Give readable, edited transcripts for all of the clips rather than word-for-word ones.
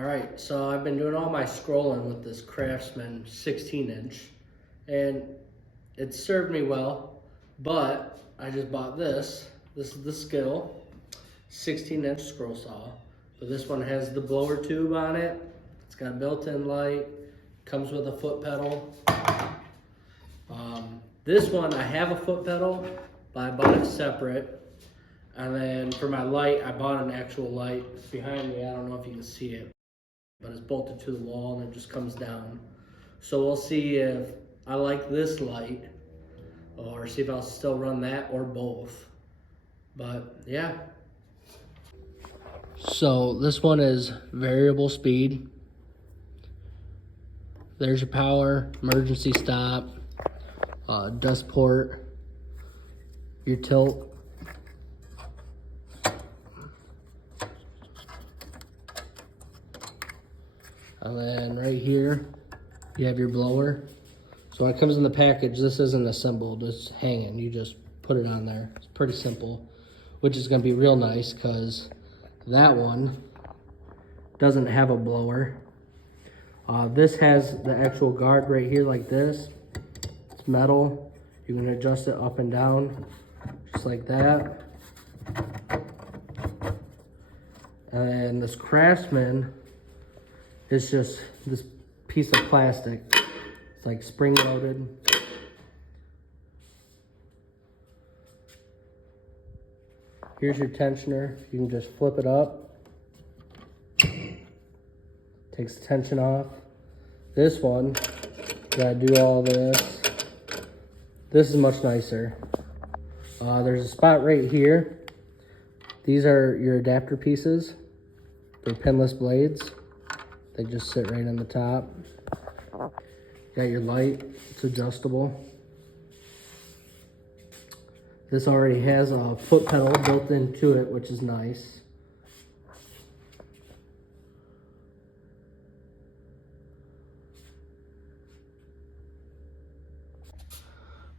All right, so I've been doing all my scrolling with this Craftsman 16-inch, and it served me well, but I just bought this. This is the Skil 16-inch scroll saw. So this one has the blower tube on it. It's got a built-in light, comes with a foot pedal. This one, I have a foot pedal, but I bought it separate. And then for my light, I bought an actual light behind me. I don't know if you can see it, but it's bolted to the wall and it just comes down. So we'll see if I like this light or see if I'll still run that or both. But yeah. So this one is variable speed. There's your power, emergency stop, dust port, your tilt. And then right here, you have your blower. So when it comes in the package, this isn't assembled, it's hanging. You just put it on there. It's pretty simple, which is gonna be real nice because that one doesn't have a blower. This has the actual guard right here like this. It's metal. You can adjust it up and down, just like that. And this Craftsman is just this piece of plastic. It's like spring loaded. Here's your tensioner. You can just flip it up. Takes the tension off. This one, you gotta do all this. This is much nicer. There's a spot right here. These are your adapter pieces. They're pinless blades. They just sit right on the top. Got your light, it's adjustable. This already has a foot pedal built into it, which is nice.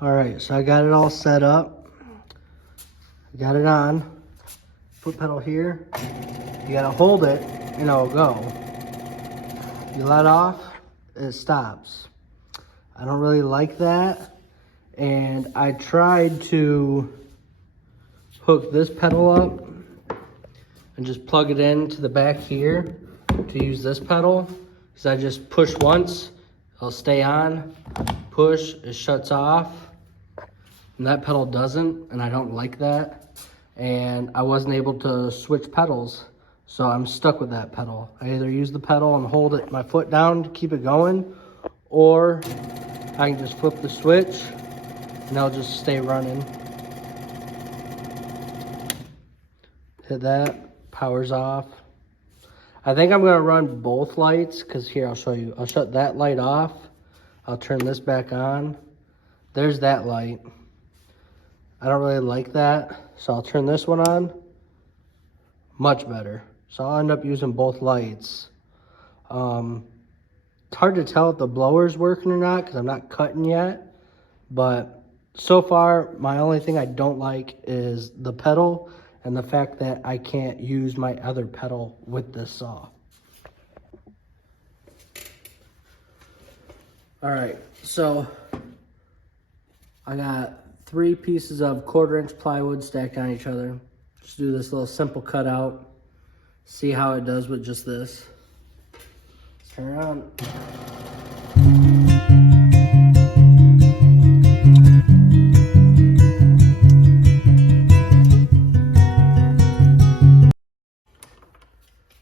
All right, so I got it all set up. I got it on. Foot pedal here. You gotta hold it and it'll go. You let off, it stops. I don't really like that. And I tried to hook this pedal up and just plug it into the back here to use this pedal. Because I just push once, it'll stay on. Push, it shuts off. And that pedal doesn't, and I don't like that. And I wasn't able to switch pedals. So I'm stuck with that pedal. I either use the pedal and hold it my foot down to keep it going, or I can just flip the switch and I'll just stay running. Hit that, power's off. I think I'm gonna run both lights, because here, I'll show you. I'll shut that light off. I'll turn this back on. There's that light. I don't really like that, so I'll turn this one on. Much better. So I'll end up using both lights. It's hard to tell if the blower's working or not because I'm not cutting yet. But so far, my only thing I don't like is the pedal and the fact that I can't use my other pedal with this saw. All right, so I got 3 pieces of 1/4-inch plywood stacked on each other. Just do this little simple cutout. See how it does with just this. Turn it on.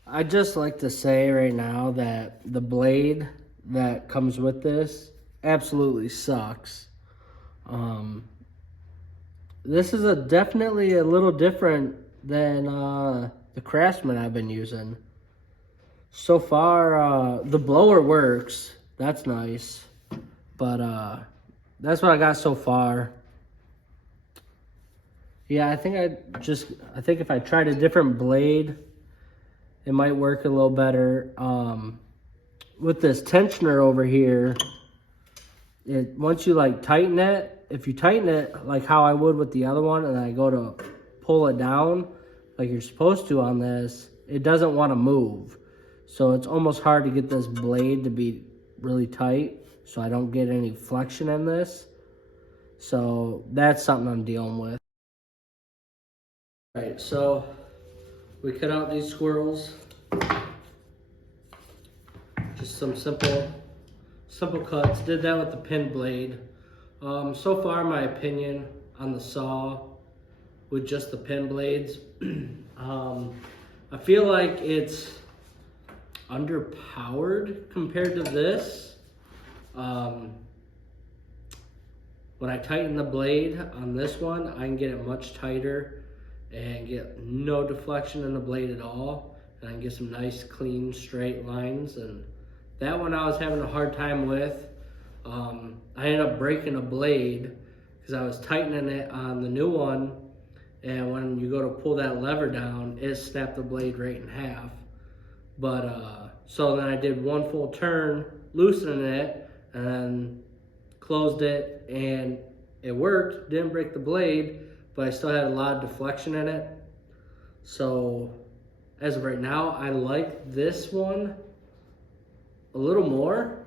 I'd just like to say right now that the blade that comes with this absolutely sucks. This is definitely a little different than the Craftsman I've been using. So far, the blower works. That's nice. But that's what I got so far. Yeah, I think if I tried a different blade, it might work a little better. With this tensioner over here, once you like tighten it, if you tighten it like how I would with the other one, and I go to pull it down like you're supposed to on this, it doesn't want to move. So it's almost hard to get this blade to be really tight so I don't get any flexion in this. So that's something I'm dealing with. All right, so we cut out these squirrels. Just some simple cuts. Did that with the pin blade. So far, my opinion on the saw with just the pin blades, I feel like it's underpowered compared to this. When I tighten the blade on this one, I can get it much tighter and get no deflection in the blade at all. And I can get some nice, clean, straight lines. And that one I was having a hard time with. I ended up breaking a blade because I was tightening it on the new one. And when you go to pull that lever down, it snapped the blade right in half. But, so then I did one full turn, loosening it, and then closed it, and it worked. Didn't break the blade, but I still had a lot of deflection in it. So as of right now, I like this one a little more.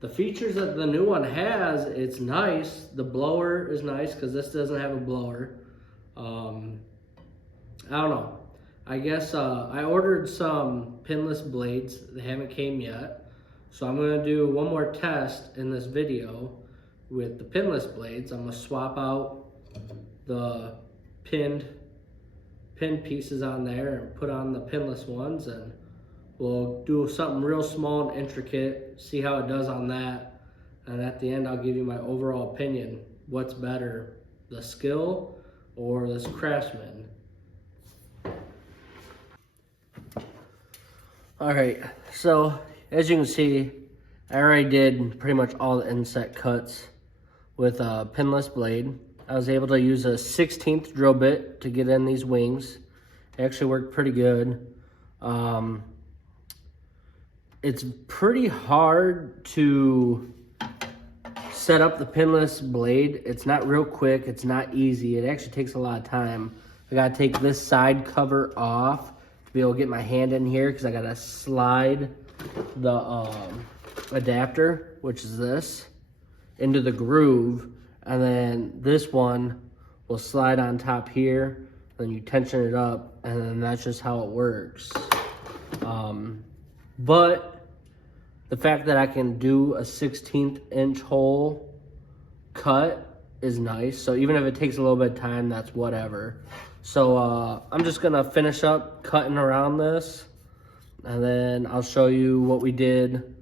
The features that the new one has, it's nice. The blower is nice because this doesn't have a blower. I don't know. I guess I ordered some pinless blades. They haven't came yet. So I'm gonna do one more test in this video with the pinless blades. I'm gonna swap out the pin pieces on there and put on the pinless ones, and we'll do something real small and intricate, see how it does on that. And at the end, I'll give you my overall opinion. What's better, the Skil or this Craftsman? All right, so as you can see, I already did pretty much all the inset cuts with a pinless blade. I was able to use a 16th drill bit to get in these wings. It actually worked pretty good. It's pretty hard to set up the pinless blade. It's not real quick, it's not easy. It actually takes a lot of time. I gotta take this side cover off to be able to get my hand in here because I gotta slide the adapter, which is this, into the groove, and then this one will slide on top here, then you tension it up, and then that's just how it works. But the fact that I can do a 16th inch hole cut is nice. So even if it takes a little bit of time, that's whatever. So I'm just gonna finish up cutting around this, and then I'll show you what we did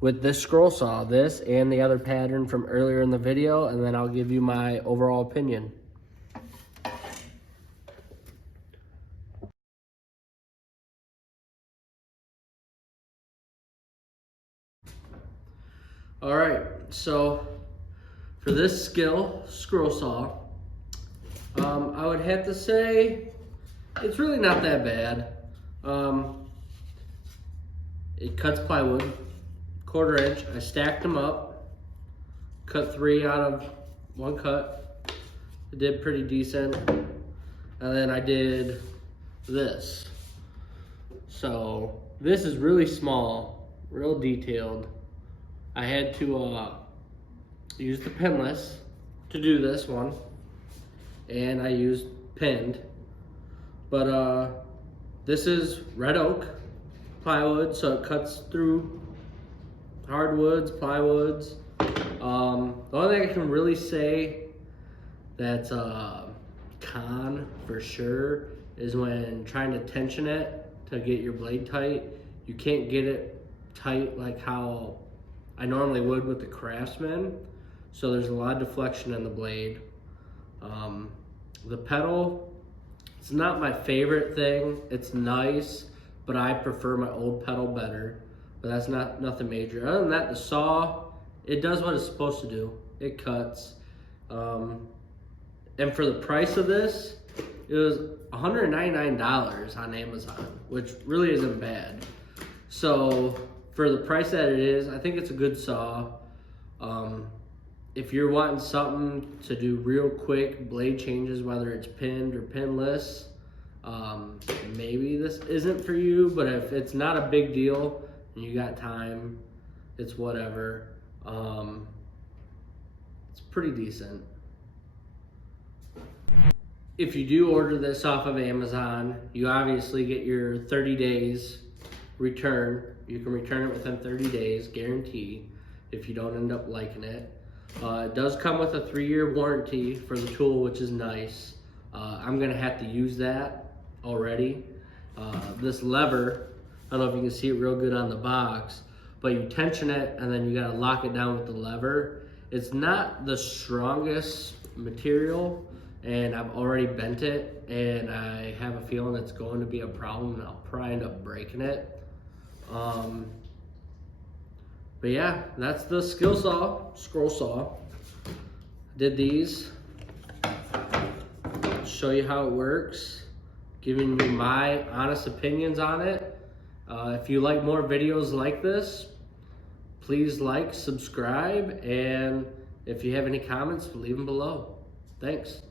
with this scroll saw, this and the other pattern from earlier in the video, and then I'll give you my overall opinion. All right, so for this Skil scroll saw, I would have to say it's really not that bad. It cuts plywood, 1/4 inch. I stacked them up, cut 3 out of 1 cut. It did pretty decent. And then I did this. So this is really small, real detailed. I had to use the pinless to do this one, and I used pinned. But this is red oak plywood, so it cuts through hardwoods, plywoods. The only thing I can really say that's a con for sure is when trying to tension it to get your blade tight. You can't get it tight like how I normally would with the Craftsman, so there's a lot of deflection in the blade. The pedal, it's not my favorite thing. It's nice, but I prefer my old pedal better. But that's nothing major. Other than that, the saw, it does what it's supposed to do. It cuts. And for the price of this, it was $199 on Amazon, which really isn't bad. So for the price that it is, I think it's a good saw. If you're wanting something to do real quick blade changes, whether it's pinned or pinless, Maybe this isn't for you, but if it's not a big deal and you got time, it's whatever. It's pretty decent. If you do order this off of Amazon, you obviously get your 30 days return. You can return it within 30 days, guarantee, if you don't end up liking it. It does come with a 3-year warranty for the tool, which is nice. I'm gonna have to use that already. This lever, I don't know if you can see it real good on the box, but you tension it and then you gotta lock it down with the lever. It's not the strongest material, and I've already bent it, and I have a feeling it's going to be a problem, and I'll probably end up breaking it. But yeah, that's the skill saw, scroll saw. Did these, show you how it works, giving you my honest opinions on it. If you like more videos like this, please like, subscribe, and if you have any comments, leave them below. Thanks.